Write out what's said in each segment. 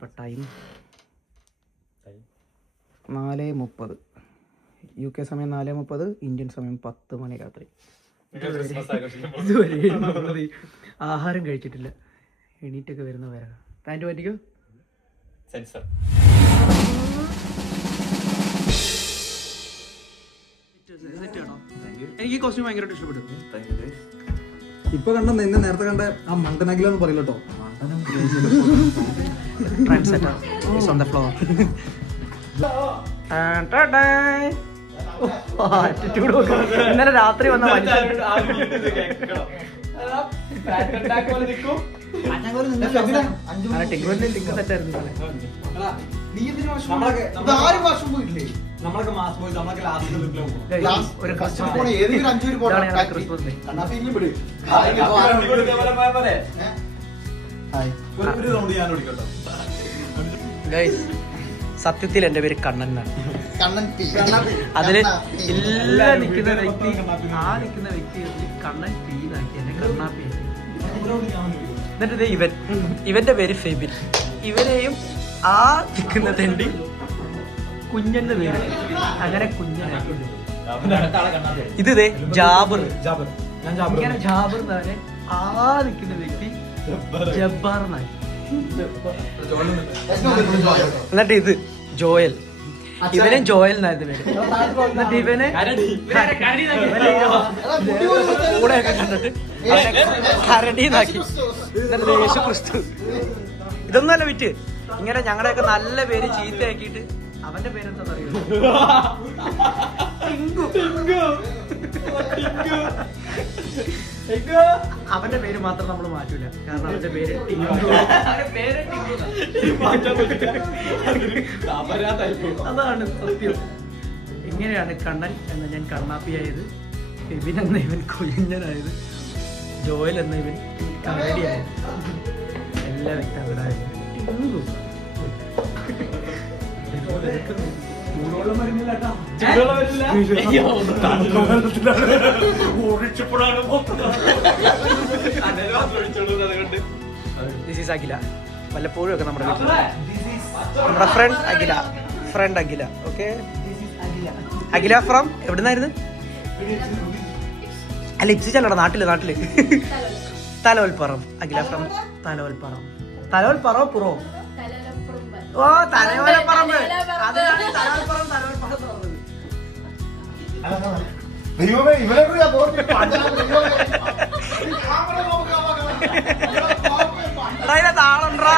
ഇപ്പം time 4:30. UK സമയം 4:30, Indian സമയം 10 മണി രാത്രി. ഇതുവരെ ആഹാരം കഴിച്ചിട്ടില്ല. എണീറ്റൊക്കെ വരുന്ന വരാം. പാൻറ്റ് പറ്റിക്കോ. എനിക്ക് ഈ കോസ്റ്റ്യൂം ഭയങ്കരമായിട്ട് ഇഷ്ടപ്പെട്ടു. ഇപ്പൊ കണ്ട നിന്നെ നേരത്തെ കണ്ട ആ മണ്ടനകിലെന്ന് പറയില്ല കേട്ടോ. ഇന്നലെ രാത്രി വന്ന സത്യത്തിൽ എന്റെ പേര് കണ്ണൻ എന്നാണ്. അതില് എല്ലാ നിൽക്കുന്ന വ്യക്തി കണ്ണൻ പീന്നാക്കി എന്നെ കണ്ണാപ്പി. എന്നിട്ട് ഇവന്റെ പേര് ഫെബിൻ. ഇവരെയും ആ നിൽക്കുന്ന തെണ്ടി കുഞ്ഞന്റെ പേര് അങ്ങനെ കുഞ്ഞനാക്കി. ഇത് ജാബർ. ഇങ്ങനെ ജാബർ എന്നാണ് ആ നിൽക്കുന്ന വ്യക്തി ജബ്ബാർ എന്നാക്കി. എന്നിട്ട് ഇത് ജോയൽ. ഇവനും ജോയൽ എന്നായിരുന്നു പേര്. എന്നിട്ട് ഇവന് കൂടെയൊക്കെ കണ്ടിട്ട് കരടിന്നാക്കി. എന്നിട്ട് യേശു ക്രിസ്തു. ഇതൊന്നുമല്ല വിറ്റ്. ഇങ്ങനെ ഞങ്ങളുടെയൊക്കെ നല്ല പേര് ചീത്തയാക്കിയിട്ട് അവന്റെ പേരെന്താ അറിയുമോ? അവന്റെ പേര് മാത്രം നമ്മൾ മാറ്റൂല. കാരണം അവന്റെ പേര് അതാണ് സത്യം. ഇങ്ങനെയാണ് കണ്ണൻ എന്ന ഞാൻ കണ്ണാപ്പിയായത്, ഫെബിൻ എന്ന ഇവൻ കുഞ്ഞനായത്, ജോയൽ എന്ന ഇവൻ കരടിയായത്. എല്ലാ വ്യക്തങ്ങളായിരുന്നു. അഖില വല്ലപ്പോഴും ഒക്കെ നമ്മുടെ friend Akhila. Okay, Akhila from എവിടുന്നായിരുന്നു? അല്ല ഇച്ചിച്ചല്ലടാ, നാട്ടില് തലോൽപ്പറം. അഖില ഫ്രം തലോൽപ്പറം പുറോ. ഓ തലയോലപ്പറമ്പ്. അതിനാണ് തലോൽപ്പറം താളുണ്ടാ.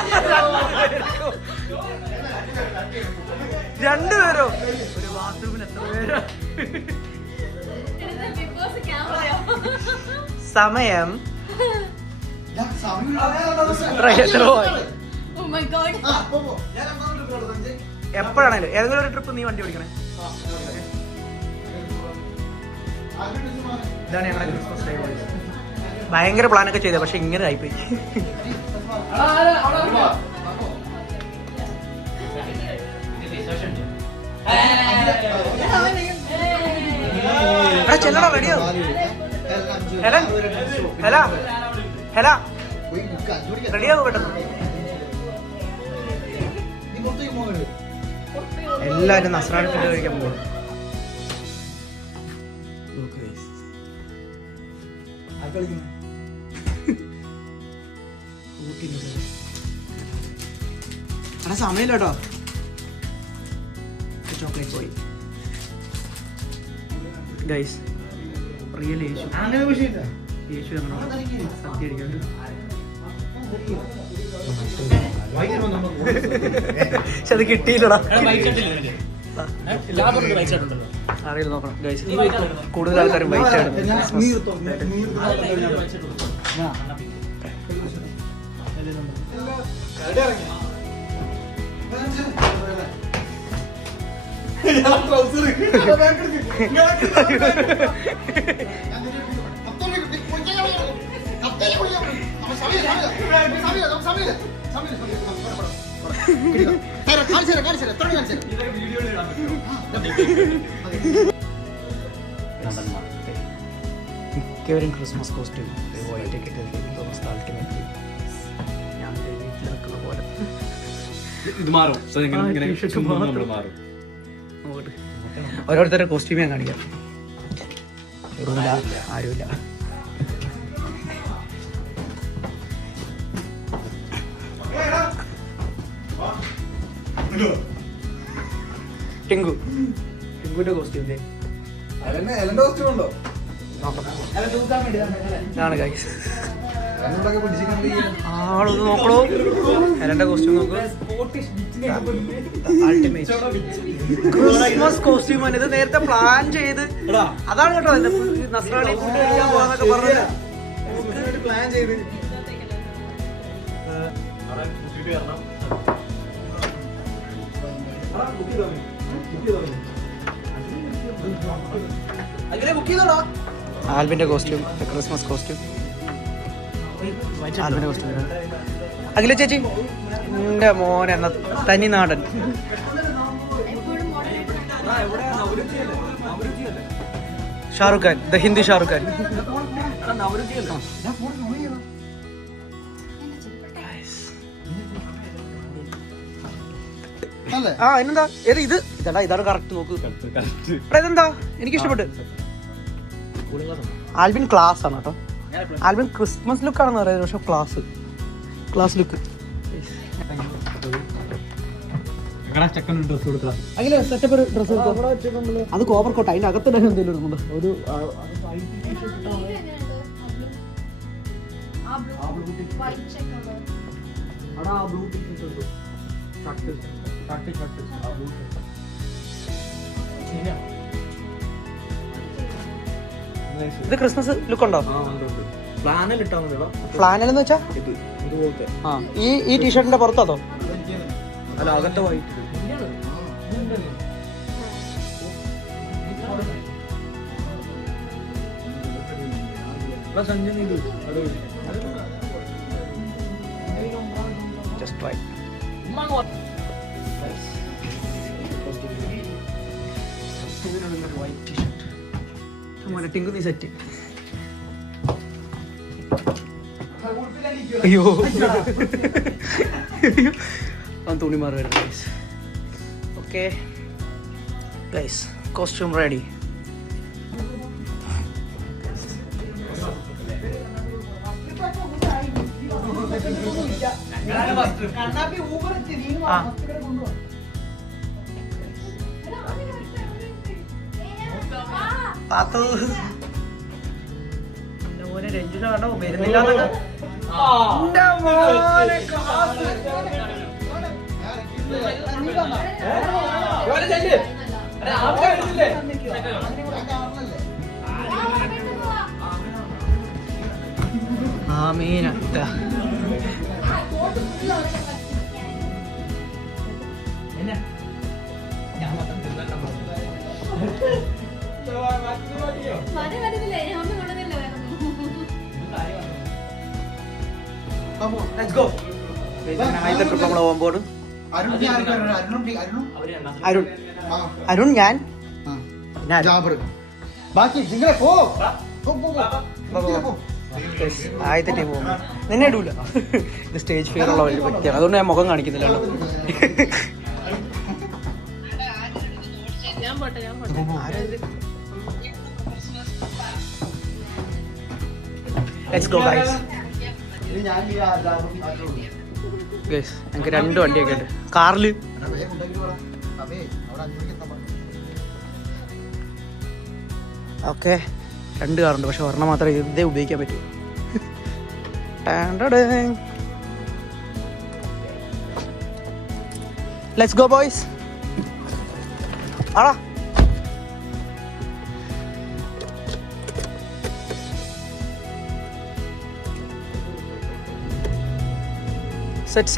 രണ്ടുപേരോ ഒരു ബാത്റൂമിൽ എത്ര പേരോ? സമയം എപ്പോഴാണേലും ഏതെങ്കിലും ഒരു ട്രിപ്പ് നീ വണ്ടി ഓടിക്കണേ. ഇതാണ് ഞങ്ങളുടെ ക്രിസ്മസ് ഡേ. ഭയങ്കര പ്ലാനൊക്കെ ചെയ്തത്, പക്ഷെ ഇങ്ങനെ ആയിപ്പോയി. ചെല്ലടാ, റെഡിയോ. റെഡിയാകും പെട്ടെന്ന്. എല്ലാവരും നസ്രാണി ഫുഡ് കഴിക്കാൻ പോകും. സമയമില്ല കേട്ടോ. ചോക്ലേറ്റ് പോയി ഗൈസ്. റിയൽ യേശു സദ്യ അടിക്കാൻ പക്ഷെ അത് കിട്ടിയില്ലടാ. അറിയില്ല, നോക്കണം ഗൈസ്. കൂടുതൽ ആൾക്കാരും വൈറ്റ് ആണ്. മിക്കവരും ക്രിസ്മസ് കോസ്റ്റ്യൂം വൈറ്റൊക്കെ സ്ഥലത്തിന് ഞാൻ വീട്ടിൽ നിൽക്കുന്ന പോലെ ഇത് മാറും നമ്മൾ മാറും. ഓരോരുത്തരുടെ കോസ്റ്റ്യൂം ഞാൻ കാണിക്കാം. ആരുമില്ല. ടിങ്കുന്റെ കോസ്റ്റ്യൂം ആണ് ഗൈസ്. ആളൊന്ന് നോക്കണോ? എലന്റെ കോസ്റ്റ്യൂം നോക്കൂ. ക്രിസ്മസ് കോസ്റ്റ്യൂം ആണ് ഇത്. നേരത്തെ പ്ലാൻ ചെയ്ത് അതാണ് കേട്ടോ. നസ്രാണി ഫുഡ് കഴിക്കാൻ പോകാന്നൊക്കെ പറഞ്ഞത് പ്ലാൻ ചെയ്ത് ആൽബിന്റെ കോസ്റ്റ്യൂം, ക്രിസ്മസ് കോസ്റ്റ്യൂം. ആൽബിന്റെ കോസ്റ്റ്യൂം. അഖില ചേച്ചി എന്റെ മോൻ എന്ന തനി നാടൻ. ഷാറുഖ് ഖാൻ, ദ ഹിന്ദി ഷാറുഖ് ഖാൻ. ആ അതിനെന്താ ഏത് ഇത് ഇതാ ഇതാണ് കറക്റ്റ്. നോക്ക് ഇതെന്താ എനിക്ക് ഇഷ്ടപ്പെട്ടു. ആൽബിൻ ക്ലാസ് ആണ് കേട്ടോ. ആൽബിൻ ക്രിസ്മസ് ലുക്ക് ആണെന്ന് പറയുന്നത്, പക്ഷെ ക്ലാസ് ലുക്ക്. അങ്ങനെ സെറ്റപ്പ് ഒരു ഡ്രസ് അത് കോപ്പർ കോട്ട്. അതിന്റെ അകത്ത് എന്തെങ്കിലും ഇടുന്നുണ്ടോ? ഒരു ഇത് ക്രിസ്മസ് ലുക്ക് ഉണ്ടോ? ഫ്ലാനൽ എന്ന് വെച്ചാ ഈ ടീഷർട്ടിന്റെ പുറത്താതോ? അല്ല അകത്തെ white. Just try. White t-shirt. മോനെ ടിങ്കു നീ സെറ്റ്. അയ്യോ തുണി മാറുകയാണ് guys. Okay guys, costume ready. മോനെ രഞ്ജുഷ കണ്ടോ വരുന്നില്ല. Let's go. ആദ്യത്തെ ട്രിപ്പ് നമ്മൾ പോകാൻ പോകും. അരുൺ, ഞാൻ ആദ്യത്തെ ടീം പോകും. നിന്നെ ഇടൂല. ഇത് സ്റ്റേജ് ഫിയർ ഉള്ള വലിയ വ്യക്തിയാണ്, അതുകൊണ്ട് ഞാൻ മുഖം കാണിക്കുന്നില്ലല്ലോ. Let's go guys. ഗൈസ് ഞങ്ങൾക്ക് 2 വണ്ടിയൊക്കെ ഉണ്ട്. കാറില് ഓക്കെ 2 കാറുണ്ട്, പക്ഷെ ഒരെണ്ണം മാത്രമേ ഇതേ ഉപയോഗിക്കാൻ പറ്റൂ. Let's go boys. ആടാ സെറ്റ്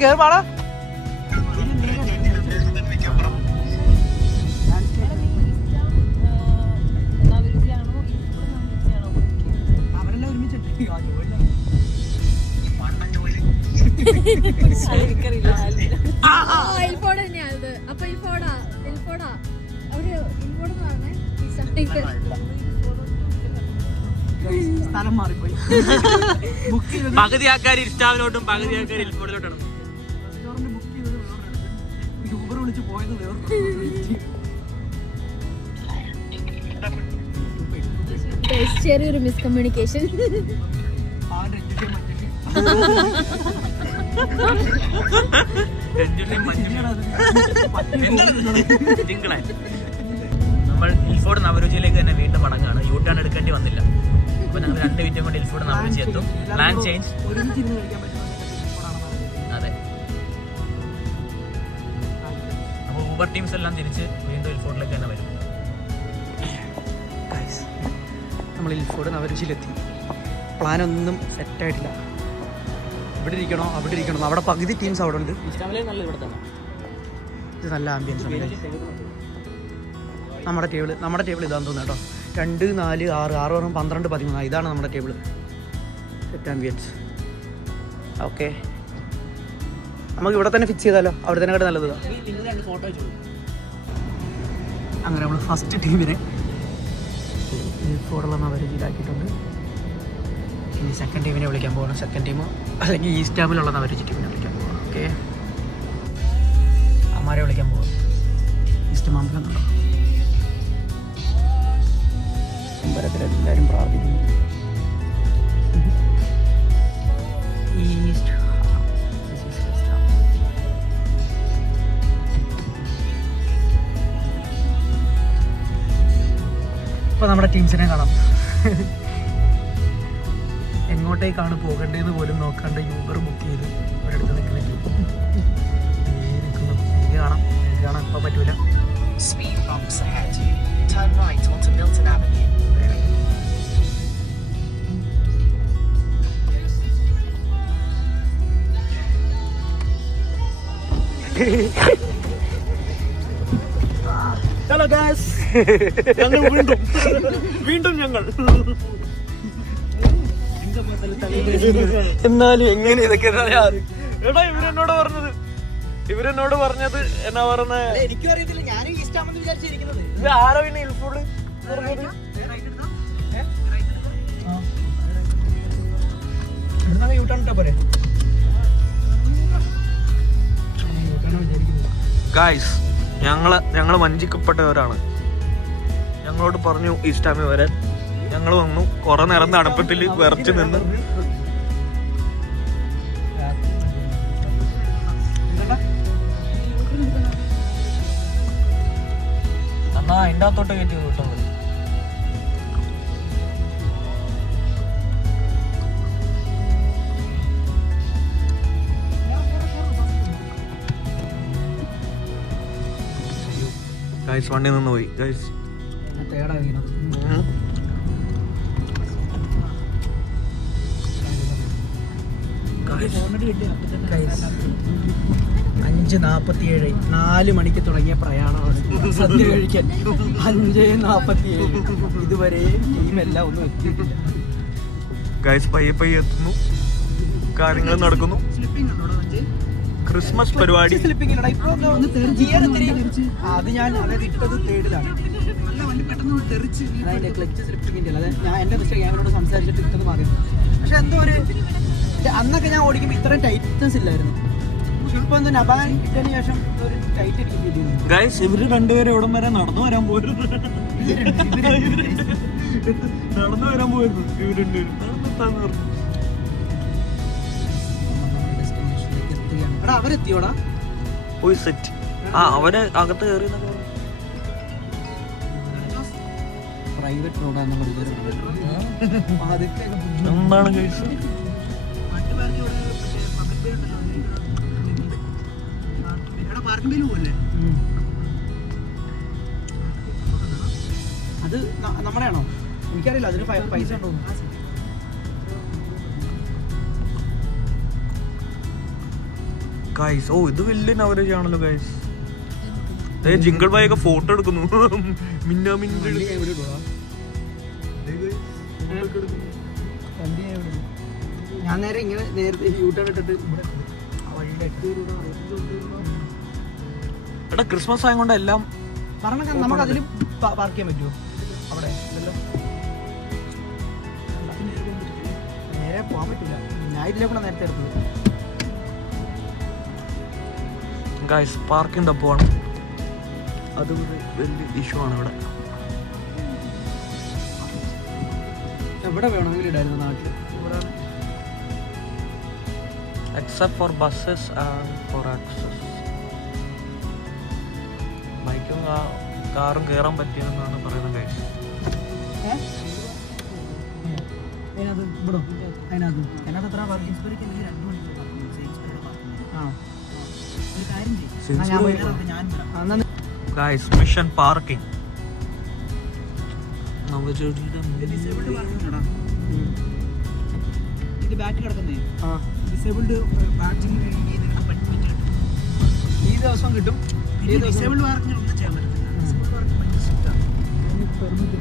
കേറി പാടാ. സ്ഥലം മാറിപ്പോയി. ബുക്ക് ചെയ്തത് പകുതി ആൾക്കാർ ഇൻസ്റ്റാവിലോട്ടും പകുതി ആൾക്കാർ ഇൽഫോണിലോട്ടാണ്. റെസ്റ്റോറന്റ് ബുക്ക് ചെയ്തത് വേറെ, യൂബർ വിളിച്ച് പോയത് വേറെ. ചെറിയൊരു മിസ്കമ്മ്യൂണിക്കേഷൻ. നമ്മൾ ഹിൽഫോർഡ് നവരുചിയിലേക്ക് തന്നെ വീണ്ടും മടങ്ങാണ്. യൂ ടേൺ എടുക്കേണ്ടി വന്നില്ല. അപ്പൊ ഞങ്ങൾ 2 മിനിറ്റും കൊണ്ട് ഹിൽഫോർഡ് നവരുചി എത്തും. Plan change. അതെ, അപ്പൊ ഊബർ ടീംസ് എല്ലാം തിരിച്ച് വീണ്ടും ഹിൽഫോർഡിലേക്ക് തന്നെ വരും. നമ്മൾ ഹിൽഫോർഡ് നവരുചിയിലെത്തി. പ്ലാനൊന്നും സെറ്റായിട്ടില്ല. ഇവിടെ ഇരിക്കണോ അവിടെ ഇരിക്കണോ? അവിടെ പകുതി ടീംസ് അവിടെ ഉണ്ട്. നല്ല ഇവിടെ തന്നെ ഇത് നല്ല ആംബിയൻസ് ഉണ്ട്. നമ്മുടെ ടേബിൾ ഇതാന്ന് തോന്നുന്നു കേട്ടോ. 2, 4, 6, 6, 12, 13. ഇതാണ് നമ്മുടെ ടേബിൾ. Set ambience. ഓക്കെ, നമുക്ക് ഇവിടെ തന്നെ ഫിക്സ് ചെയ്താലോ? അവിടെ തന്നെ കേട്ട് നല്ലത്. അങ്ങനെ നമ്മൾ ഫസ്റ്റ് ടീമിനെ ഫോർഡുള്ള നവരുചിയിലാക്കിയിട്ടുണ്ട്. ഇനി സെക്കൻഡ് ടീമിനെ വിളിക്കാൻ പോകണം. സെക്കൻഡ് ടീം അല്ലെങ്കിൽ ഈസ്റ്റ് ഹാമിലുള്ള നവരുചി ടീമിനെ വിളിക്കാൻ പോകണം. ഓക്കെ, അമ്മാരെ വിളിക്കാൻ പോകാം. ഈസ്റ്റ് മാമ്പലം അമ്പലത്തിലെല്ലാവരും പ്രാർത്ഥിക്കുന്നു. ഈസ്റ്റ് ഇപ്പൊ നമ്മുടെ ടീംസിനെ കാണാം. എങ്ങോട്ടേക്കാണ് പോകേണ്ടതെന്ന് പോലും നോക്കാണ്ട് യൂബർ ബുക്ക് ചെയ്ത് ഒരിടത്ത് നിൽക്കുന്നു. എനിക്ക് കാണാം ഇപ്പൊ പറ്റൂല. Speed bumps ahead. Turn right onto Milton Avenue. Hello guys, ഞങ്ങൾ വീണ്ടും ഞങ്ങൾ എന്നാലും എങ്ങനെ ഇതൊക്കെ എടാ ഇവരെന്നോട് പറഞ്ഞത് എന്നാ പറഞ്ഞ എനിക്കും അറിയത്തില്ല. ഞാൻ ഈസ്റ്റ് ആമെന്ന് വിചാരിച്ചിരിക്കുന്നത്. ഇത് ആരോ പിന്നെ ഇൽഫുഡ് ഗായ്സ്, ഞങ്ങള് വഞ്ചിക്കപ്പെട്ടവരാണ്. ഞങ്ങളോട് പറഞ്ഞു ഈസ്റ്റാമി വരാൻ. ഞങ്ങൾ വന്നു. കുറെ നേരം തണുപ്പത്തിൽ വിറച്ച് നിന്ന്. എന്നാ അതിൻ്റെ അകത്തോട്ട് കയറ്റി വിട്ടോ. ഗൈസ് വണ്ടി നിന്ന് പോയി. ഗൈസ് അഞ്ച് 47, 4 മണിക്ക് തുടങ്ങിയ പ്രയാണമാണ് സദ്യ കഴിക്കാൻ. 5:47 ഇതുവരെ ടീമെല്ലാം ഒന്നും എത്തിയിട്ടില്ല. ഗൈസ് പയ്യെ എത്തുന്നു. കാര്യങ്ങൾ നടക്കുന്നു. ക്രിസ്മസ് പരിപാടി. അത് ഞാൻ ഇട്ടത് തേടിലാണ്. ക്ലച്ച് സ്ലിപ്പിംഗ് അല്ല. ഞാൻ എന്റെ ക്യാമറയോട് സംസാരിച്ചിട്ട് ഇട്ടത് മാറിയത്. പക്ഷെ എന്തോ ഒരു അന്നൊക്കെ ഞാൻ ഓടിക്കുമ്പോൾ ഇത്രയും ടൈറ്റ്നസ് ഇല്ലായിരുന്നു. പക്ഷെ ഇപ്പൊ എന്തോ നബാൻ ഇട്ടതിന് ശേഷം ഒരു ടൈറ്റ് എനിക്ക് ഫീൽ ചെയ്യുന്നു. ഗൈസ് ഇവര് രണ്ടുപേരും എവിടം വരെ നടന്നു വരാൻ പോയിരുന്നു. നടന്നു വരാൻ പോയിരുന്നു ഇവര് രണ്ടുപേരും. അവരെത്തിയോടാ പോയി സെറ്റ്. അവര് അകത്ത് കയറി പ്രൈവറ്റ് റോഡാന്നുള്ള എന്താണ് ഗൈസ്. അത് നമ്മുടെയാണോ എനിക്കറിയില്ല. അതിന് പൈസ ഉണ്ടോ? ഗൈസ് ഓ ഇത് വലിയ നവരേജ് ആണല്ലോ ഗൈസ്. ജിങ്കിൾ ബായി ഒക്കെ ഫോട്ടോ എടുക്കുന്നു. ഞാൻ നേരെ ഇങ്ങനെ നേരത്തെ യൂട്ടേൺ ഇട്ടിട്ട് എടാ ക്രിസ്മസ് ആയതുകൊണ്ട് എല്ലാം നമുക്ക് അതിലും പാർക്ക് ചെയ്യാൻ പറ്റുമോ? അവിടെ പോകാൻ പറ്റില്ല. ഞാൻ ഇതിലേക്കൂടെ നേരത്തെ എടുത്തത്. ഗൈസ് പാർക്കിംഗ് തപ്പുവാണ്. അത് വലിയ ഇഷ്യൂ ആണ് ഇവിടെ. എവിടെ വേണമെങ്കിലും ഇടായിരുന്നു നാട്ടിൽ. Except for buses and for access. ബൈക്കും കാറും കയറാൻ പറ്റിയെന്നാണ് പറയുന്നത് ഗൈസ്. അതിനകത്ത് എത്ര പാർക്കിംഗ്? ഗൈസ് മിഷൻ പാർക്കിംഗ് നവജോടിയുടെ ഇത് ബാക്ക് കിടക്കുന്നേ ഡിസേബിൾഡ് പാർക്കിംഗ് ഈ ദിവസം കിട്ടും. ഡിസേബിൾഡ് പാർക്കിംഗ് ഒന്നും ചെയ്യാൻ പറ്റില്ല. ഡിസേബിൾഡ് പാർക്കിംഗ് ഭയങ്കര സ്ട്രിക്റ്റാണ്. Permit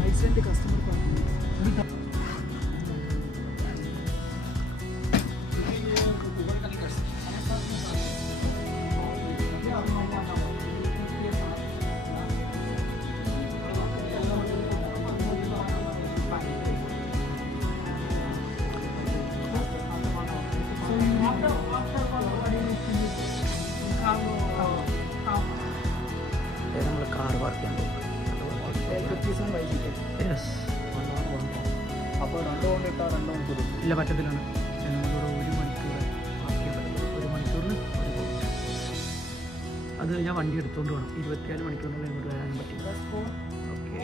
night side customer parking. നമ്മൾ കാർ പാർക്ക് ചെയ്യാൻ പോകും. അപ്പോൾ 2 കൊണ്ട് ഇട്ടാൽ 2 മണിക്കൂർ ഇല്ല പറ്റത്തിലാണ്. നമുക്കിവിടെ 1 മണിക്കൂർ പാർക്ക് ചെയ്യാൻ പറ്റും. 1 മണിക്കൂറിന് അത് ഞാൻ വണ്ടി എടുത്തുകൊണ്ട് വേണം. 24 മണിക്കൂറിനുള്ളിൽ ഇങ്ങോട്ട് വരാനും പറ്റില്ല. ഓക്കെ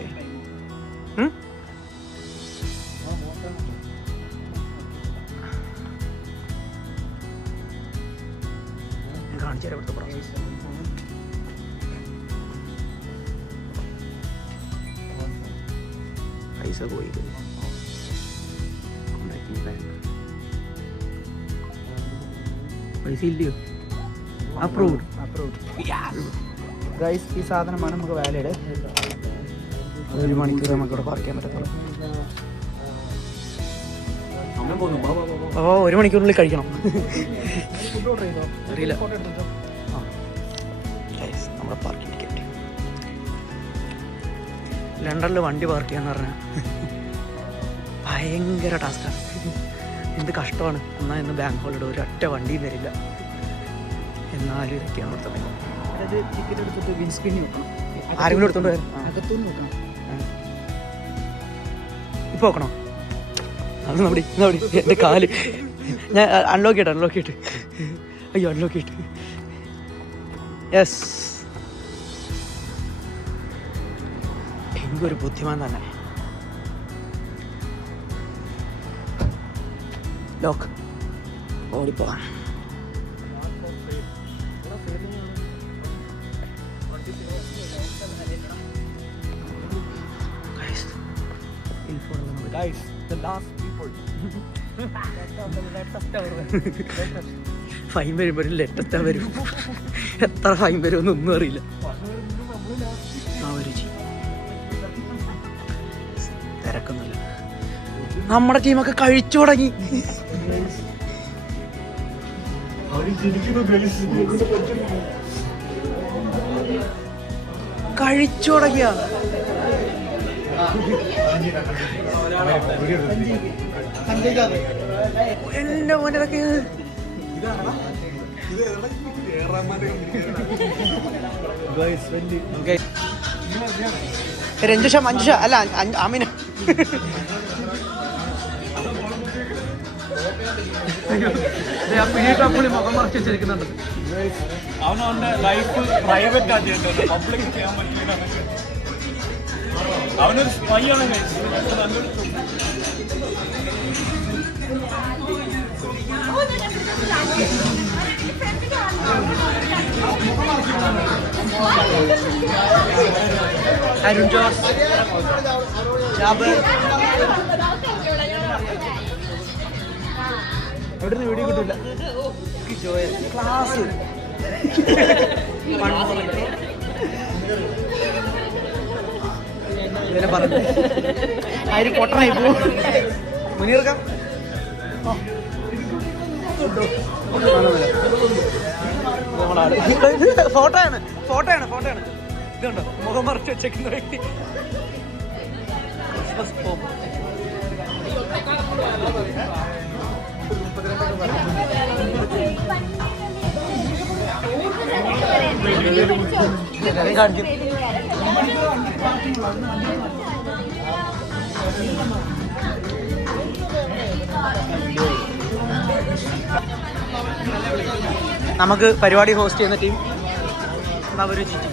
കാണിച്ചു തരാം ഇവിടുത്തെ പ്രോസസ്. പൈസ പോയി. പൈസ ഇല്ലയോ? അപ്രൂവ്ഡ്. ഗൈസ് ഈ സാധനമാണ് നമുക്ക് വാലിഡ്. 1 മണിക്കൂർ നമുക്കിവിടെ പാർക്ക് ചെയ്യാൻ പറ്റത്തുള്ളൂ. അപ്പോൾ 1 മണിക്കൂറിനുള്ളിൽ കഴിക്കണം. അറിയില്ല. ഗൈസ് നമ്മുടെ പാർക്കിംഗ് ടിക്കറ്റ്. ലണ്ടനിൽ വണ്ടി പാർക്ക് ചെയ്യാന്ന് പറഞ്ഞാൽ ഭയങ്കര ടാസ്ക്കാണ്. എന്ത് കഷ്ടമാണ്. എന്നാൽ ഇന്ന് ബാങ്ക് ഹോളിഡേ ഒരൊറ്റ വണ്ടിയും തരില്ല. എന്നാലും ഇതൊക്കെയാണ് ഇവിടുത്തെ പണി. അതായത് ടിക്കറ്റ് എടുത്തിട്ട് വിൻസ്ക്രീൻ നോക്കണം. ആരെങ്കിലും എടുത്തോണ്ട് വരും. അകത്തുനിന്ന് നോക്കണം. ഇപ്പോൾ നോക്കണോ? അത് നമ്മുടെ എൻ്റെ കാല് ഞാൻ അൺലോക്ക് ചെയ്തിട്ട് അയ്യോ അൺലോക്ക് ചെയ്തിട്ട്. യെസ്, എനിക്കൊരു ബുദ്ധിമാൻ തന്നെ. ലോക്ക് ഓടിപ്പോവാം. Guys, the last people. Fine വരുമ്പോൾ ലെറ്റത്താ വരും. എത്ര ഫൈൻ വരുമെന്ന് ഒന്നും അറിയില്ല. തിരക്കൊന്നുമില്ല. നമ്മുടെ ടീമൊക്കെ കഴിച്ചു തുടങ്ങി. കഴിച്ചു തുടങ്ങിയ എന്റെ മോനൊക്കെ രഞ്ജുഷ മഞ്ജുഷ അല്ല ആമിന. മുഖം മറച്ച് വെച്ചിരിക്കുന്നുണ്ട്. അവനവന്റെ ലൈഫ് പ്രൈവറ്റ് ആയിട്ട് പബ്ലിക് ചെയ്യാൻ പറ്റില്ല. അവനൊരു സ്പൈ ആണ് അരുൺ ജോസ്, എവിടുന്ന് വീഡിയോ കിട്ടില്ല. ക്ലാസ് പറഞ്ഞു ആര് പൊട്ടനായി പോവും. മുനീർക്കാം ഫോട്ടോയാണ് ഇതുണ്ടോ മുഖം മറച്ച് വെച്ചേക്കുന്ന വ്യക്തി. ക്രിസ്മസ് കാണിക്കും. നമുക്ക് പരിപാടി ഹോസ്റ്റ് ചെയ്യുന്ന ടീം നവരുചി ടീം.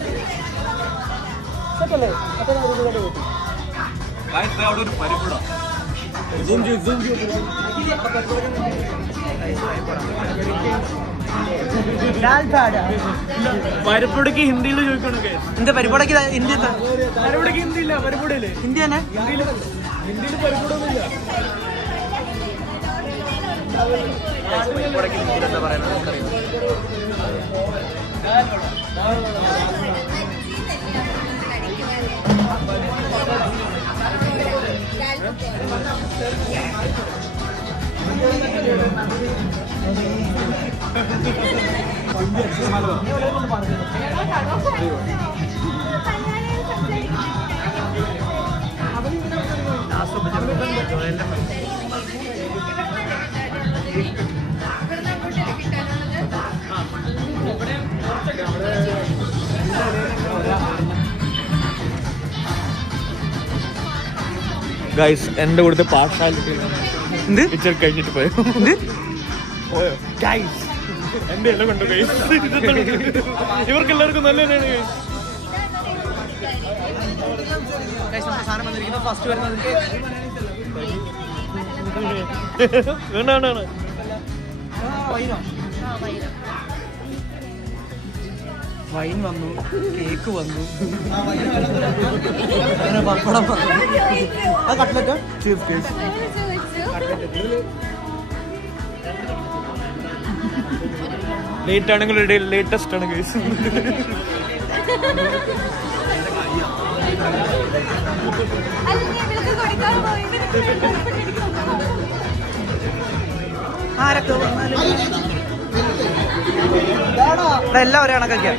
പരിപ്പുടക്ക് ഹിന്ദിയിൽ ചോദിക്കണം. എന്താ പരിപാടിക്ക് ഹിന്ദി? പരിപ്പുടക്ക് ഹിന്ദി ഇല്ല, പരിപ്പുടയില്ലേ ഹിന്ദി തന്നെ. ഹിന്ദിയിൽ പരിപ്പുടൊന്നുമില്ല. പരിപ്പുടക്ക് ഹിന്ദിയിൽ എന്താ പറയുന്നത് നമുക്കറിയാം. ഗൈസ് എന്റെ കൂടെ പാർഷ്യാലിറ്റി എന്ത് പിക്ചർ കഴിഞ്ഞിട്ട് പോയോ? എന്ത് പോയോ ഗൈസ്? എന്റെ എല്ലാം കണ്ടു ഗൈസ്. ഇവർക്ക് എല്ലാവർക്കും നല്ലതാണ് ഗൈസ്. സാധനം വന്നിരിക്കുന്നത് ഫസ്റ്റ് വരുന്നത് വേണ്ടാണ്. വൈൻ വന്നു, കേക്ക് വന്നു, അങ്ങനെ പപ്പടം വന്നു. ആ കട്ട്ലറ്റ് ലേറ്റ് ആണെങ്കിൽ ഇടയിൽ ലേറ്റസ്റ്റ് ആണ് ഗൈസ്. ആരൊക്കെ എല്ലാവരും കണക്കൊക്കെയാ.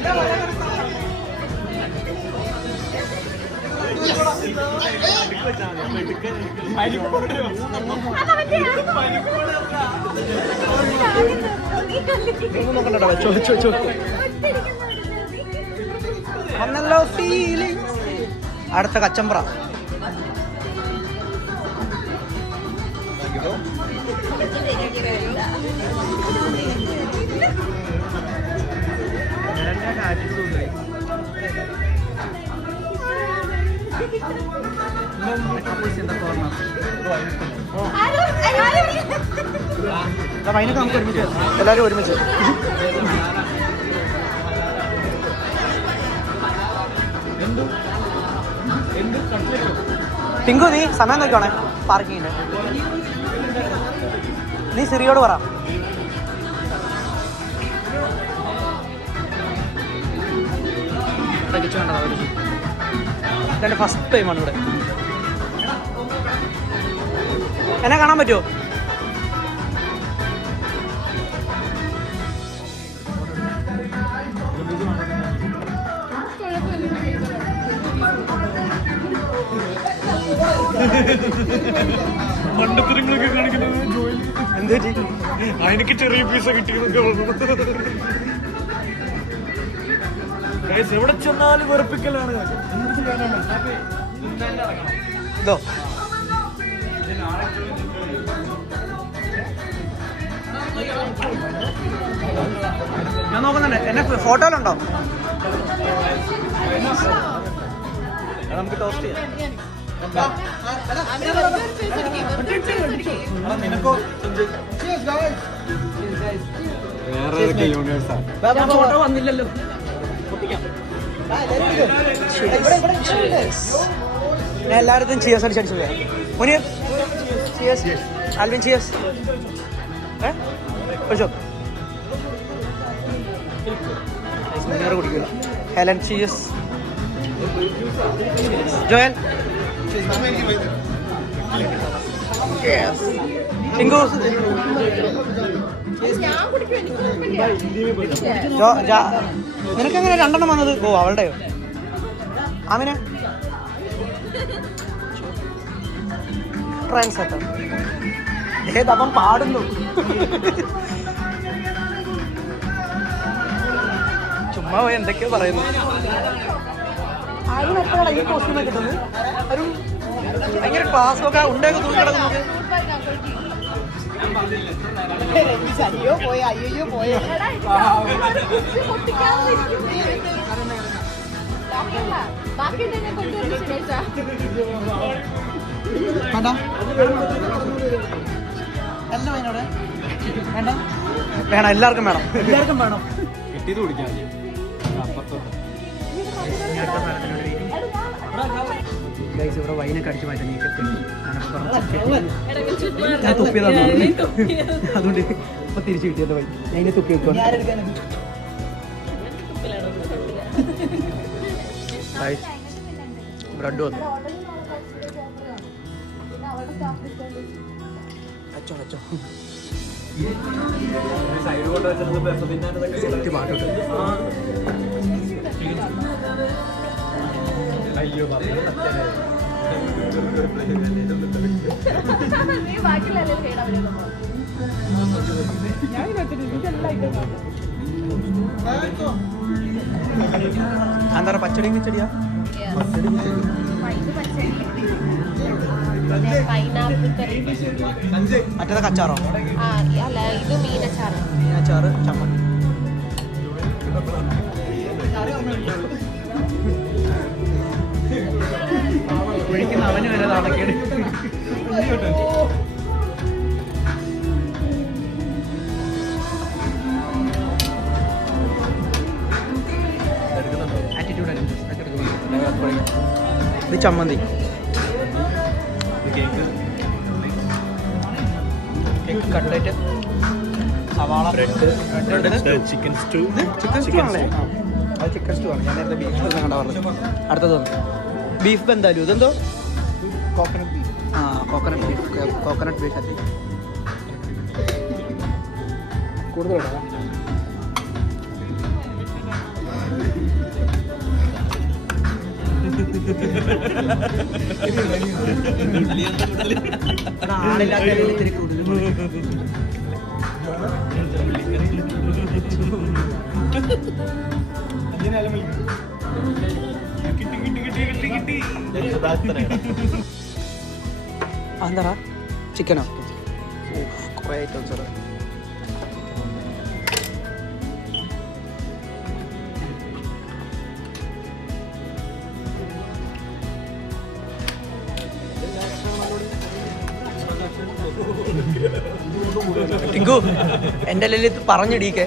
വന്നല്ലോ ഫീലിംഗ്. അടുത്ത കച്ചമ്പ്ര. വൈനൊക്കെ നമുക്ക് ഒരുമിച്ച് എല്ലാവരും ഒരുമിച്ച്. ടിങ്കു നീ സമയം നോക്കിയോണേ പാർക്കിങ്ങിന്റെ. നീ സിറിയോട് പറ. ഇതെന്റെ ഫസ്റ്റ് ടൈമാണ് ഇവിടെ. എന്നെ കാണാൻ പറ്റുമോ? മണ്ടത്തരങ്ങളൊക്കെ കാണിക്കുന്നത് എന്താ എനിക്ക് ചെറിയ പീസ കിട്ടിയെന്നൊക്കെ എവിടെ ചെന്നാലും വെറുപ്പിക്കലാണ്. ഇതോ ഞാൻ നോക്കുന്നുണ്ട്. എന്നെ ഫോട്ടോയിലുണ്ടോ? നമുക്ക് ടോസ്റ്റ് ചെയ്യാം. ഫോട്ടോ വന്നില്ലല്ലോ. ഞാൻ എല്ലായിടത്തും ചിയേഴ്സ് അടിച്ചടിച്ചു പോയാ. മുനി ചിയേഴ്സ്. Alvin cheers. കഴിച്ചോ? മുന്നേറെ കുടിക്കില്ല. Helen cheers. ജോയൽ ടിങ്കു. നിനക്കെങ്ങനെ രണ്ടെണ്ണം വന്നത്? ഓ അവളുടെയോ? ആമിന ട്രെയിൻ സെറ്റർ ഏതവൻ പാടുന്നു. ചുമ്മാ ചുമ്മാ പോയി എന്തൊക്കെയോ പറയുന്നു. ആരും എപ്പോഴാണ് ഈ കോസ്റ്റ്യൂമൊക്കെ കിട്ടുന്നത്? ഒരു ഭയങ്കര ക്ലാസ്സൊക്കെ ഉണ്ടൊക്കെ തൂക്കി കിടക്കുന്നത്. അയ്യോ പോയ അയ്യോ പോയ വേണം, എല്ലാവർക്കും വേണം, എല്ലാവർക്കും വേണം. കിട്ടിയത് കുടിക്കാൻ ഗൈസ് ഇവിടെ വൈനൊക്കെ അടിച്ചു മാറ്റാൻ ഞാൻ തുപ്പിയതാണ്. അതുകൊണ്ട് ഇപ്പൊ തിരിച്ചു കിട്ടിയത് വൈൻ ഞാൻ ഇതിനെ തുപ്പി വെക്കുക. ബ്രെഡ് വന്നു. അച്ചോ അച്ചോ സെറ്റ് പാട്ടുണ്ട്. അയ്യോ എന്താ പച്ചടി കിച്ചടിയാ? മറ്റേത് കച്ചാറോ? അല്ല, ഇത് മീനച്ചാറ്. മീനച്ചാറ് ചമ്മന്തി. ഒഴിക്കുന്ന അവന് വരെ നാണക്കേട്. ആറ്റിറ്റ്യൂഡ് ഇത് ചമ്മന്തി. കേക്ക് കട്ട്ലറ്റ് സവാള bread chicken stew. Chicken stew ആണല്ലേ? അത് ചിക്കൻ സ്റ്റൂ ആണ്. ഞാൻ നേരത്തെ ബീഫ് കണ്ടാ പറഞ്ഞു. അടുത്തത് വന്നു ബീഫ് എന്തായാലും ഇതെന്തോ കോക്കനട്ട് ബീഫ്. ആ കോക്കനട്ട് ബീഫ്, കോക്കനട്ട് ബീഫ് അല്ലേ കൂടുതൽ. ആളില്ലാത്ത ഇത്തിരി കൂടുതൽ. എന്താ ചിക്കനോ? കുറേ ഐറ്റംസ്. ടിങ്കു എൻ്റെ അല്ലെങ്കിലും ഇത് പറഞ്ഞിടീക്കെ.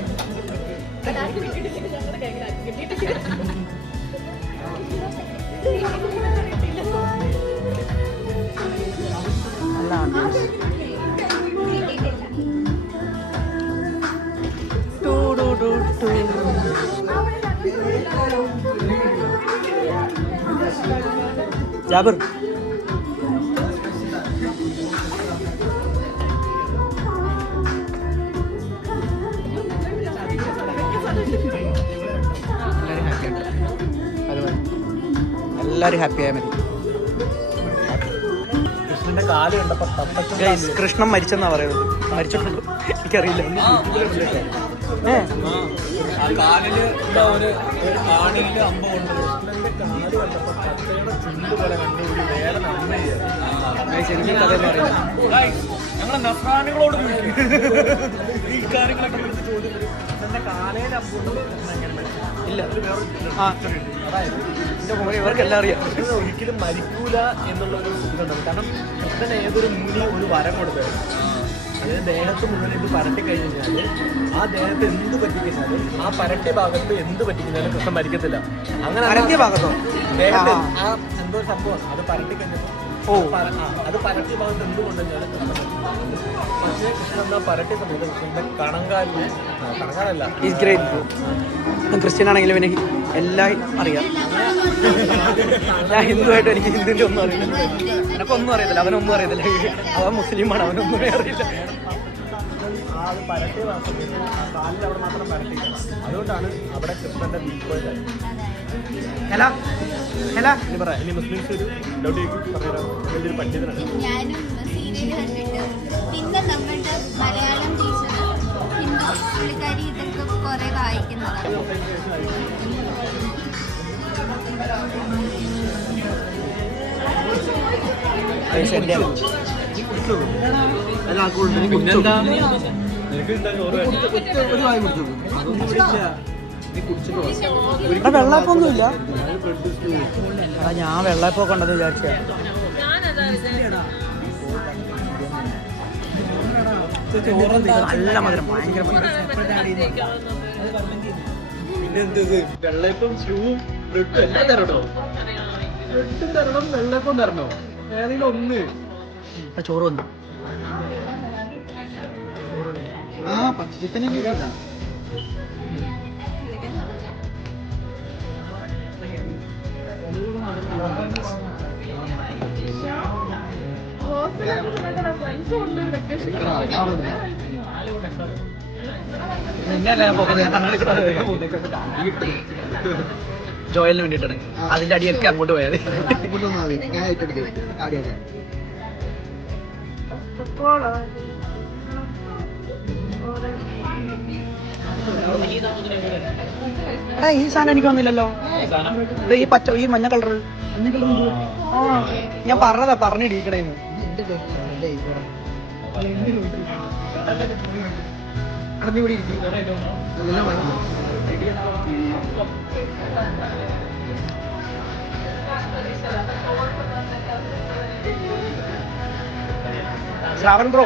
ജാബിർ എല്ലാവരും ഹാപ്പി ആയാൽ മതി. കൃഷ്ണന്റെ കാല് കണ്ടപ്പോ കൃഷ്ണൻ മരിച്ചെന്നാ പറയുന്നത്. മരിച്ചിട്ടുണ്ടോ എനിക്കറിയില്ല. കാലില് ഒരു ആണിയില് അമ്പ കൊണ്ട് കൃഷ്ണന്റെ കാല് കണ്ടപ്പോ തത്തയുടെ ചുണ്ട് പോലെ കണ്ടുകൂടി വേറെ എനിക്ക് കഥയൊന്നും അറിയില്ല. ഞങ്ങളെ നസ്രാനികളോട് ഈ കാര്യങ്ങളൊക്കെ ചോദ്യം കൃഷ്ണന്റെ കാലയിലെ അമ്പുകൊണ്ട് ഇല്ല. അതായത് ഇവർക്കെല്ലാം അറിയാം ഒരിക്കലും മരിക്കൂല എന്നുള്ളൊരു ഇതുണ്ട്. കാരണം കൃഷ്ണൻ ഏതൊരു മുനി ഒരു വരം കൊടുത്തായിരുന്നു. അതായത് ദേഹത്ത് മുഴുവൻ ഇത് പരട്ടി കഴിഞ്ഞാൽ ആ ദേഹത്ത് എന്ത് പറ്റിക്കഴിഞ്ഞാലും ആ പരട്ടിയ ഭാഗത്ത് എന്ത് പറ്റിക്കഴിഞ്ഞാലും കൃഷ്ണൻ മരിക്കത്തില്ല. അങ്ങനെ പരട്ടിയ ഭാഗത്തോ? ദേഹത്ത് ആ എന്തോ ഒരു സംഭവമാണ്. അത് പരട്ടി കഴിഞ്ഞപ്പോൾ അത് പരട്ടിയ ഭാഗത്ത് എന്ത് കൊണ്ടുവന്നാലും കൃഷ്ണൻ മരിക്കും. പക്ഷേ കൃഷ്ണൻ എന്താ പരട്ടിയ സമയത്ത് കൃഷ്ണന്റെ കണങ്കാലിന് കണങ്കാലല്ല ഈസ് ഗ്രേറ്റ്. ക്രിസ്ത്യൻ ആണെങ്കിലും എനിക്ക് എല്ലാം അറിയാം. ഞാൻ ഹിന്ദുവായിട്ട് എനിക്ക് ഹിന്ദുവിൻ്റെ ഒന്നും അറിയില്ല. എനക്കൊന്നും അറിയത്തില്ല, അവനൊന്നും അറിയത്തില്ല. അവൻ മുസ്ലിമാണ്, അവനൊന്നും അറിയില്ല. അത് പരട്ടിയ കാലിൽ അവിടെ മാത്രം പരട്ടി. അതുകൊണ്ടാണ് അവിടെ കൃഷ്ണന്റെ വീക്ക് പോയിന്റ് ആയത്. ഇനി പറയാം. ഇനി മുസ്ലിംസ് ഒരു ഡൗട്ട് പറയാം. വലിയൊരു പണ്ഡിതനാണ്. ഞാനും സീരിയൽ കണ്ടിട്ട് പിന്നെ നമ്മുടെ മലയാളം ടീച്ചർ ഹിന്ദു പുള്ളിക്കാരി ഇതൊക്കെ കുറെ വായിക്കുന്നതാണ്. പിന്നെന്താ നിനക്ക് എന്താ ചോറ് വെള്ളപ്പൊന്നുമില്ല. ഞാൻ വെള്ളപ്പൊക്കെ ഉണ്ടെന്ന് വിചാരിച്ച. നല്ല മധുരം, ഭയങ്കര മധുരം. പിന്നെന്തത് വെള്ളയപ്പം ഷൂവും ബ്രെഡും എല്ലാം തരണോ? ബ്രെഡും തരണം, വെള്ളയപ്പം തരണോ? ഏതെങ്കിലും ഒന്ന്. ചോറ് വന്നു. ജോയലിന് വേണ്ടിയിട്ടാണ്. അതിന്റെ അടിയൊക്കെ അങ്ങോട്ട് പോയത്. ഈ സാധനം എനിക്ക് വന്നില്ലല്ലോ. ഈ പച്ച, ഈ മഞ്ഞ കളർ. ഞാൻ പറഞ്ഞിടിക്കണേന്ന്. ശ്രാവൺ ബ്രോ,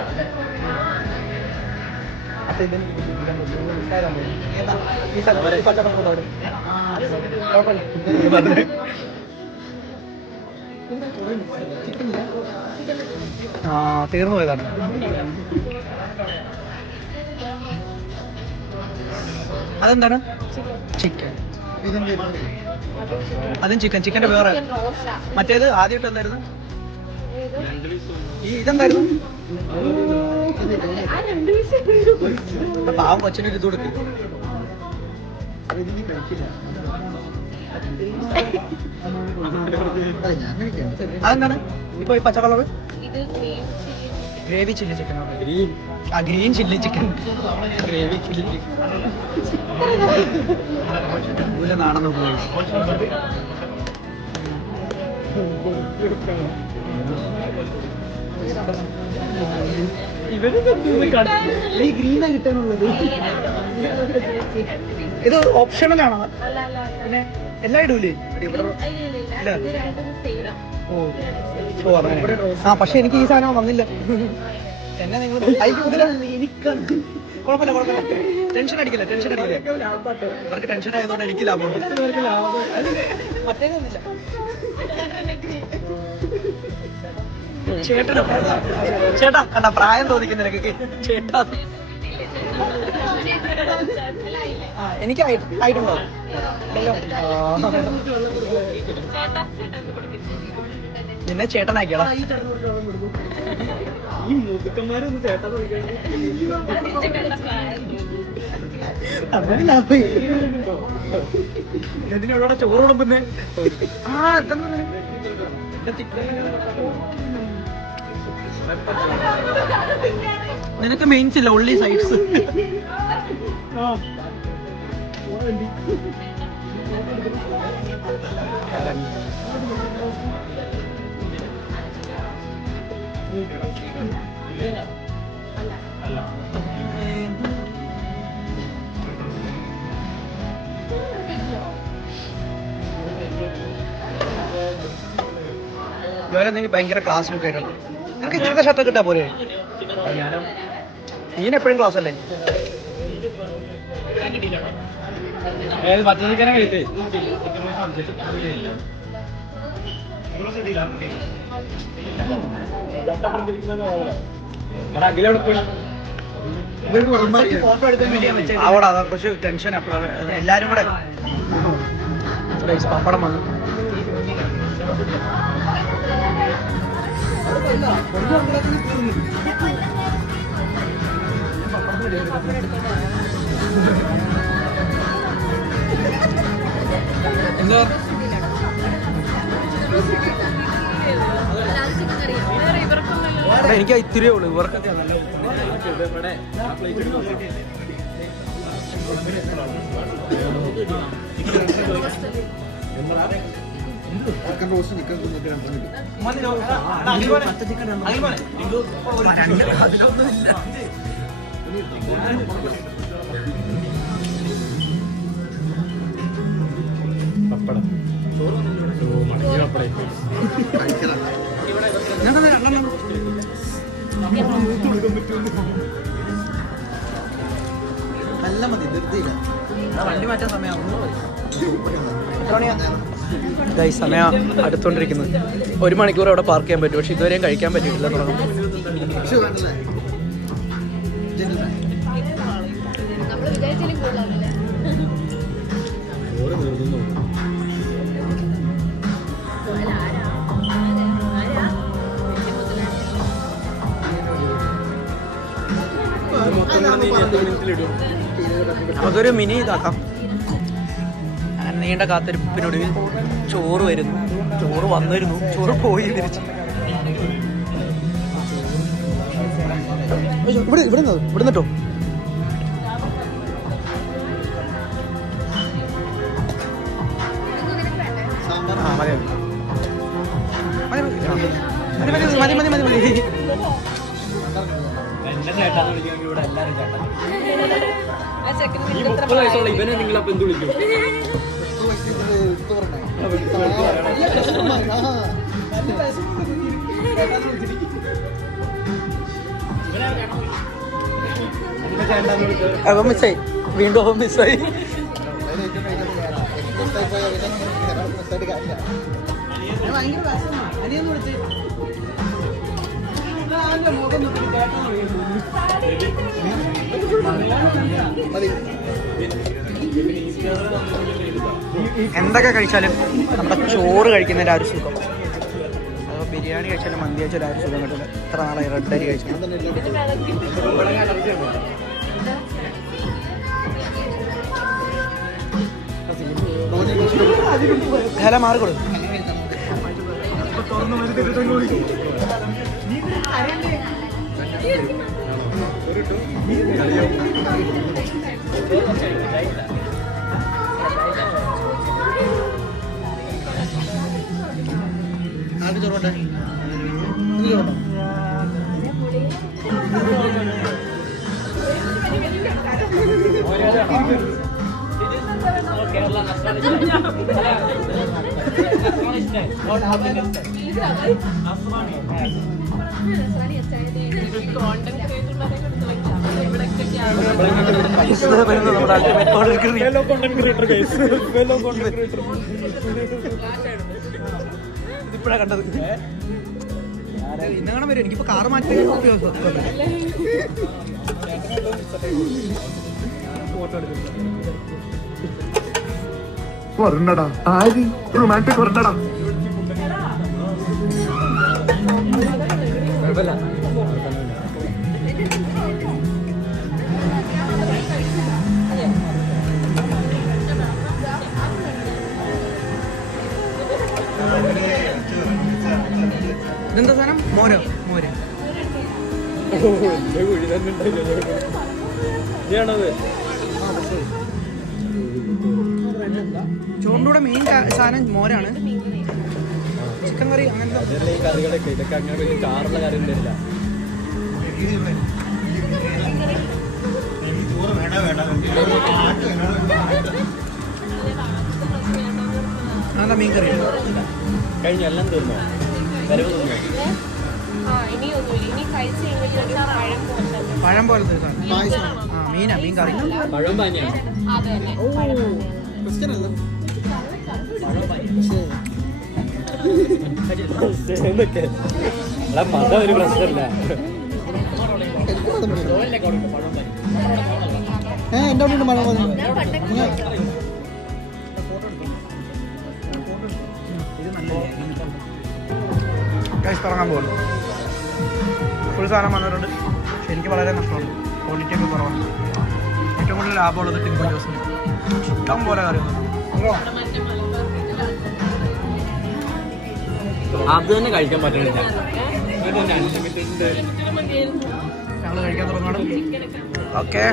തീർന്നു പോയതാണ്. അതെന്താണ്? ചിക്കൻ. അതും ചിക്കൻ. ചിക്കൻ്റെ വേറെ. മറ്റേത് ആദ്യമായിട്ട് എന്തായിരുന്നു? ഇതെന്തായിരുന്നു? പാവം കൊച്ചിനൊരു ഇത് കൊടുക്കും. അതെന്താണ് ഇപ്പൊ ഈ പച്ച colour? Gravy chilli chicken. Green chilli chicken. Gravy chilli chicken നാണെന്ന് പോയി. ഈ ഗ്രീനാ കിട്ടാനുള്ളത്. ഇത് ഓപ്ഷണലാണോ? പിന്നെ എല്ലാം ഇടൂലേ? പക്ഷെ എനിക്ക് ഈ സാധനം വന്നില്ല. എന്നെ നിങ്ങൾ കുഴപ്പമില്ല. ടെൻഷൻ അടിക്കില്ല. അവർക്ക് ടെൻഷൻ ആയതുകൊണ്ട് എനിക്ക് ലാഭമുണ്ട്. മറ്റേതൊന്നുമില്ല. ചേട്ടാ കണ്ട പ്രായം തോന്നിക്കുന്ന നിനക്ക്. ചേട്ടാ എനിക്ക് ആയിട്ടുണ്ടോ? നിന്നെ ചേട്ടനാക്കിയടാ. ഈ മുതുക്കന്മാരൊന്ന് ചേട്ടൻ എന്തിനോടെ ചോറ് വിളമ്പുന്നേ? നിനക്ക് മെയിൻസ് ഇല്ല, ഉള്ളി സൈഡ്സ്. വേറെ ഭയങ്കര ക്ലാസ് ലുക്ക് ആയിട്ടുണ്ട്. നിനക്ക് ഇങ്ങനത്തെ ഷർട്ടൊക്കെ ഇട്ടാ പോരെ? നീനെപ്പോഴും ക്ലാസ് അല്ലേ? പച്ചക്കറിക്കാനെ കഴിച്ചേ. അവിടെ കുറച്ച് ടെൻഷൻ. എല്ലാരും കൂടെ പപ്പടം വന്നു. എന്താ എനിക്ക് ഇത്തിരിയേ ഉള്ളൂ. ഇവർക്കൊക്കെ പപ്പടം മടങ്ങി പപ്പടം നല്ല മതി ധൃതിയില്ല വണ്ടി മാറ്റാൻ സമയമാകുന്നു സമയം അടുത്തോണ്ടിരിക്കുന്നത് 1 മണിക്കൂർ അവിടെ പാർക്ക് ചെയ്യാൻ പറ്റും പക്ഷെ ഇതുവരെയും കഴിക്കാൻ പറ്റിയിട്ടില്ല തുടങ്ങും നമ്മൾ വിചാരിച്ചാലും കൂടുതലാണല്ലേ നമുക്കൊരു മിനി ഇതാക്കാം നീണ്ട കാത്തിരിപ്പിനൊടുവിൽ ചോറ് വരുന്നു ചോറ് വന്നിരുന്നു ചോറ് പോയി തിരിച്ച് ഇവിടെ നിന്നിട്ടോ മതി മതി മതി മതി എന്നെ ചേട്ടാന്ന് വിളിക്കുമെങ്കിൽ ഇവിടെ എല്ലാവരും ചേട്ടാ ആ ചെക്കൻ ഈ 30 വയസ്സുള്ള ഇവനെ നിങ്ങളപ്പം എന്ത് വിളിക്കും അവൻ മിസ്സായി വീണ്ടും അവൻ മിസ്സായി എന്തൊക്കെ കഴിച്ചാലും നമ്മുടെ ചോറ് കഴിക്കുന്നതിൻ്റെ ആ ഒരു സുഖം അതോ ബിരിയാണി കഴിച്ചാലും മന്തി കഴിച്ചാലും ആ ഒരു സുഖം കിട്ടില്ല എത്ര നാളായി റെഡ് അരി കഴിച്ചു ഹല മാറിക്കൊടു ആർക്ക് ചോറുണ്ടേ ചോറുണ്ടോ ഇതിപ്പോഴാ കണ്ടത് ഇന്നങ്ങനെ വരും എനിക്കിപ്പോ കാറ് മാറ്റി വരണടാ ആര് റൊമാൻറ്റിക് വരണടാ ഇതെന്താ സാധനം മോരോ മോര് ചോറിൻ്റെ കൂടെ മെയിൻ സാധനം മോരാണ് ചിക്കൻ കറി അങ്ങനത്തെ കറികളൊക്കെ ഇതൊക്കെ അങ്ങനെ വലിയ ചാറുള്ള കറി തരില്ല അതാ മീൻ കറി കഴിഞ്ഞ എല്ലാം തിന്നോ വരവ് തിന്നോ ഇനിയൊന്നുമില്ല ഇനി കഴിച്ച് കഴിഞ്ഞിട്ട് പഴം പോലത്തെ ഒരു സാധനം ആ മീനാ മീൻ കറി പഴം പാനിയാണ് അത് തന്നെ മത ഒരു പ്രശ്നമല്ല എൻ്റെ അവിടെ മഴ തുടങ്ങാൻ പോകുന്നു ഫുൾ സാധനം വന്നിട്ടുണ്ട് പക്ഷെ എനിക്ക് വളരെ നഷ്ടമാണ് ക്വാളിറ്റി ഒക്കെ കുറവാണ് ഏറ്റവും കൂടുതൽ ലാഭമുള്ളത് ടിമ്പോ ജോസിന് ഇഷ്ടം പോലെ കറി അത് തന്നെ കഴിക്കാൻ പറ്റണില്ല ഞങ്ങൾ കഴിക്കാൻ തുടങ്ങണം ഓക്കെ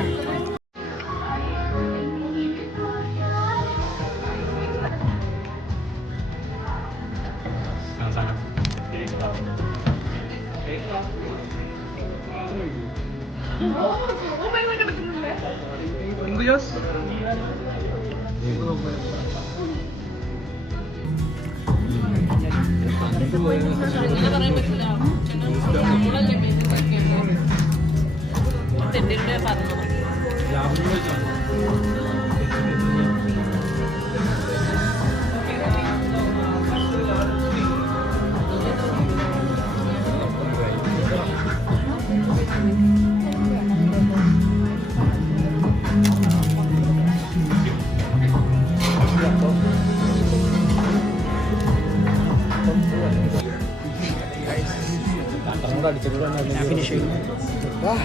ഞാൻ ഫിനിഷ് ചെയ്തു.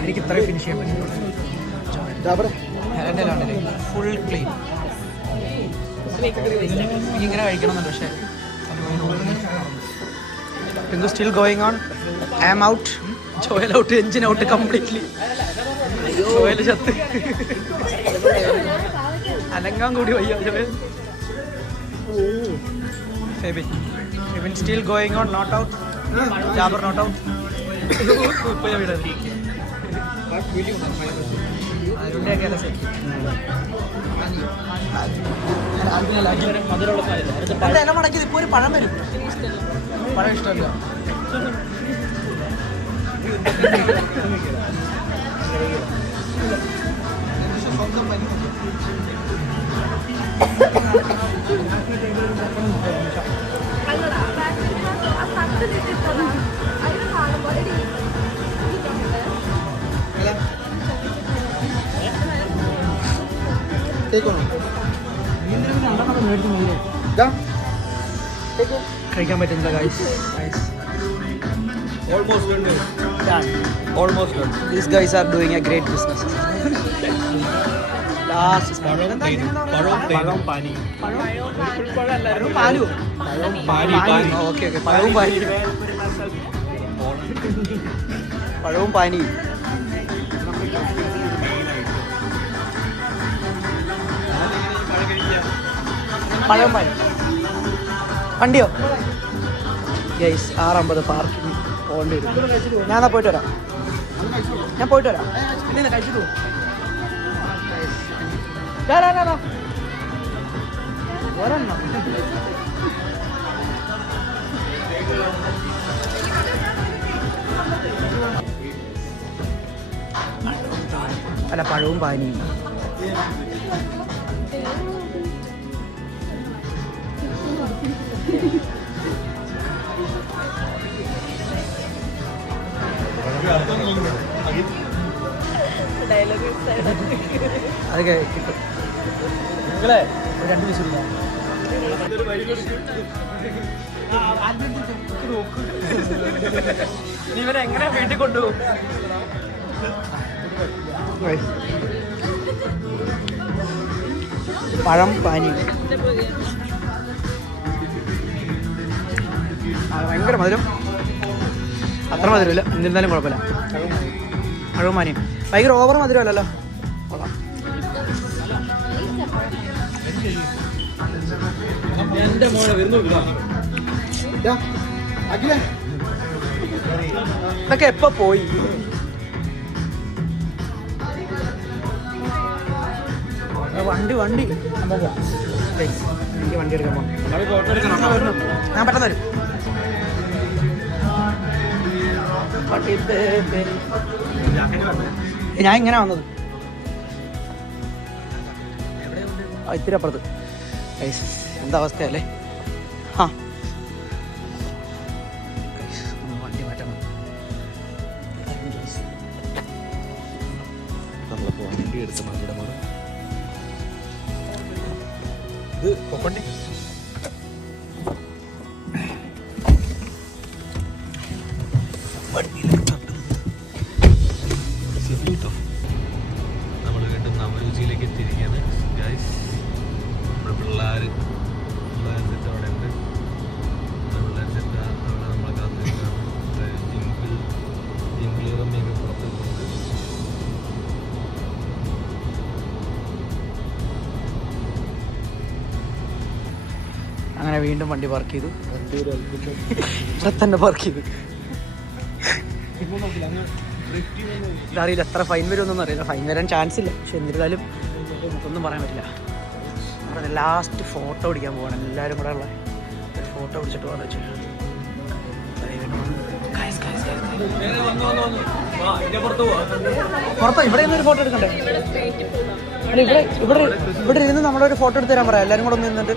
എനിക്ക് ഇത്രയും ഫിനിഷ് ചെയ്യാൻ പറ്റും. Full clean. ഇങ്ങനെ കഴിക്കണമെന്നുണ്ട്, പക്ഷേ Pinku still going on. I am out. Joel out. Engine out completely. Joel ചത്ത്. അനങ്ങാൻ കൂടി വയ്യ Joel. Febin still going on. Not out. Jabar not out. ഇല മടക്കിയത് ഇപ്പൊ ഒരു പഴം വരും. പഴം ഇഷ്ടമല്ല. കഴിക്കാൻ പറ്റുന്നില്ല guys. These guys are doing a great business. Last പഴവും പാനി. പഴവും പാനി. വണ്ടിയോ ഗൈസ് 6:50 പാർക്കിങ് പോകേണ്ടി വരും. ഞാൻ പോയിട്ട് വരാം. പിന്നെ കഴിച്ചിട്ടു. ഒരെണ്ണം അല്ല, പഴവും പാനിയും. അതൊക്കെ കിട്ടും. ഒരു 2 വിസിൽ. ഇവരെ എങ്ങനെ വീട്ടിൽ കൊണ്ടുപോകും? പഴം പാനി ഭയങ്കര മധുരം. അത്ര മധുരമില്ല, എന്നിരുന്നാലും കുഴപ്പമില്ല. പഴവും പാനിയും ഭയങ്കര ഓവർ മധുരമല്ലല്ലോ. ഇതൊക്കെ എപ്പോ പോയി? വണ്ടി എനിക്ക് വണ്ടി എടുക്കാൻ പോകണം. ഞാൻ പെട്ടെന്ന് വരും. ഞാൻ ഇങ്ങനെ വന്നത് ഇത്തിരി അപ്പുറത്ത്. എന്താ അവസ്ഥയല്ലേ? ആ വണ്ടി മാറ്റണം. വണ്ടി എടുക്കണം. ഇത് കൊപ്പണ്ടി നമ്മൾ വീണ്ടും നവരുചിയിലേക്ക് എത്തിയിരിക്കുകയാണ് ഗൈസ്. നമ്മുടെ പിള്ളേർ സെറ്റ് അവിടെ ഉണ്ട്. പിള്ളേർ സെറ്റ് അവിടെ നമ്മളെ കാത്തിരിക്കുകയാണ്. ജിങ്കിൾ റമ്മിയൊക്കെ പുറത്തുണ്ട്. അങ്ങനെ വീണ്ടും വണ്ടി പാർക്ക് ചെയ്തു. ഇവിടെ തന്നെ പാർക്ക് ചെയ്തു. ഇതറിയില്ല എത്ര ഫൈൻ വരുമെന്നൊന്നും അറിയില്ല. ഫൈൻ വരാൻ ചാൻസ് ഇല്ല, പക്ഷെ എന്നിരുന്നാലും നമുക്കൊന്നും പറയാൻ പറ്റില്ല. നമ്മുടെ ലാസ്റ്റ് ഫോട്ടോ പിടിക്കാൻ പോവാണ് എല്ലാവരും കൂടെ ഉള്ള ഒരു ഫോട്ടോ പിടിച്ചിട്ട് പോകാൻ വെച്ചു. പുറത്തോ ഇവിടെ നിന്ന് ഒരു ഫോട്ടോ എടുക്കണ്ടേ? അല്ല ഇവിടെ ഇരുന്ന് നമ്മളൊരു ഫോട്ടോ എടുത്ത് തരാൻ പറയാം. എല്ലാവരും കൂടെ ഒന്ന് നിന്നിട്ട്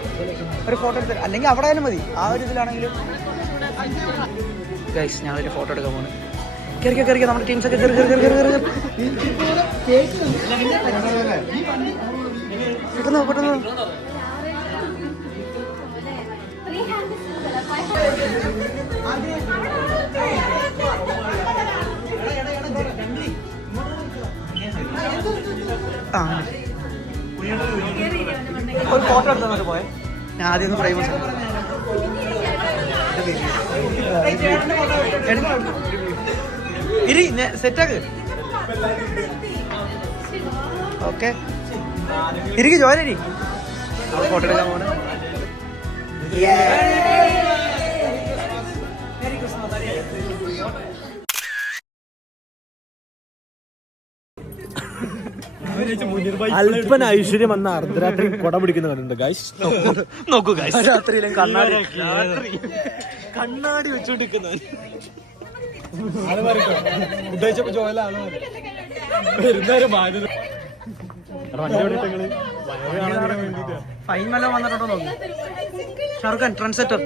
ഒരു ഫോട്ടോ എടുത്ത്, അല്ലെങ്കിൽ അവിടെ ആയാലും മതി. ആ ഒരു ഇതിലാണെങ്കിലും ഗൈസ് ഞാനൊരു ഫോട്ടോ എടുക്കാൻ പോകുന്നു. കയറിക്കോ നമ്മുടെ ടീംസൊക്കെ പെട്ടെന്ന് ഒരു ഫോട്ടോ എടുത്തു പോയെ. ഞാൻ ആദ്യം ഒന്ന് പ്രൈവസി ഇരി സെറ്റാക്ക്. ഓക്കെ ഇരിക്കും ജോലി ഫോട്ടോ എടുക്കാൻ പോണേ. അല്പന ഐശ്വര്യം വന്ന അർദ്ധരാത്രി കൊട പിടിക്കുന്ന കണ്ടുണ്ട് ഗൈസ്. നോക്കൂ ഗൈസ്, രാത്രിയിലും കണ്ണാടി വെച്ചോണ്ടിരിക്കുന്ന ഉദ്ദേശിച്ചപ്പോ ജോല ആള് ബാധ്യത ഫൈൻ വല്ലതും വന്നിട്ടുണ്ടോ നോക്കി. ഷാറുഖ് ഖാൻ ട്രെൻഡ് സെറ്റർ.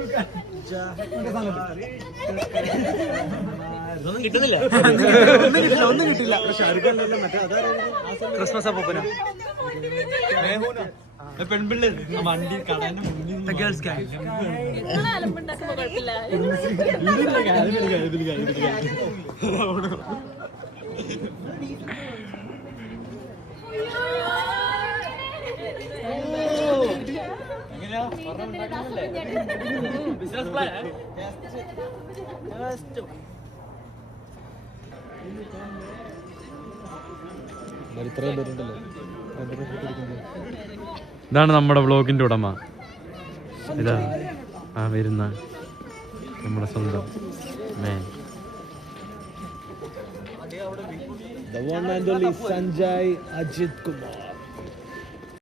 ഒന്നും കിട്ടുന്നില്ല. ഒന്നും കിട്ടില്ല. ക്രിസ്മസ് അപ്പൂപ്പന പെൺപിള്ളേ വണ്ടി കടന്റെ ഗേൾസ് ഗാങ്. ബിസിനസ് പ്ലാൻ ഇത്രയും പേരുണ്ടല്ലോ. ഇതാണ് നമ്മുടെ വ്ളോഗിന്റെ ഉടമ. ഇതാ ആ വരുന്ന നമ്മുടെ സ്വന്തം മാൻ. The one and only Sanjay Ajit Kumar.